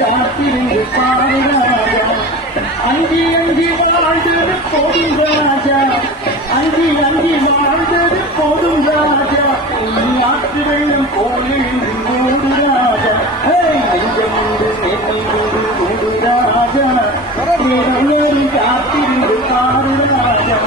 காத்திருந்து பாடுராஜா அஞ்சி அஞ்சி வாழ்ந்தது போதும் ராஜா அஞ்சி அஞ்சி வாழ்ந்தது போதும் ராஜா ஆற்று வெள்ளம் போலிருந்து ஓடு ராஜா நெஞ்சம் உண்டு நேர்மை உண்டு ஓடு ராஜா நேரம் காத்திருந்து பாடு ராஜா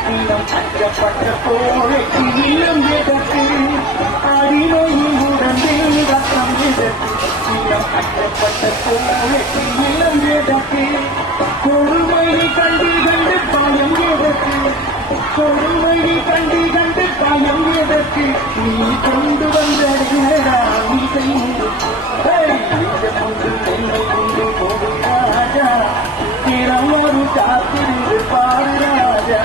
அச்சப்பட்ட கோழைக்கு இல்லம் எதற்கு அடிமையின் உடம்பில் ரத்தம் எதற்கு இல்லம் அச்சப்பட்ட கோழைக்கு இல்லம் எதற்கு கொடுமையை கண்டு கண்டு பயம் எதற்கு கொடுமையை கண்டு கண்டு பயம் எதற்கு நீ கொண்டு வந்த நீ செய்து என்னை கொண்டு போகும் ராஜா திறமறு காத்திருந்து பாடு ராஜா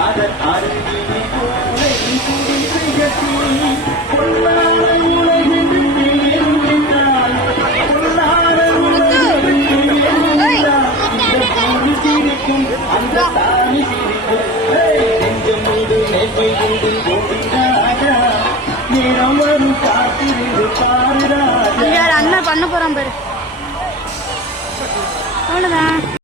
அதன் அருகிலே போலை குடிசை கட்டி பொல்லாத உலகென்று பேருந்தால் பொல்லாத உலகென்று பேருந்தால் சிரிக்கும் அந்த தானி சிரிக்கும் நெஞ்சம் மீது நெல்லை கொண்டு ஓடினாரா நேரம் வரும் காத்திருந்து பாருடா அண்ணன் பண்ண போறான் பாரு அவ்வளவுதான்.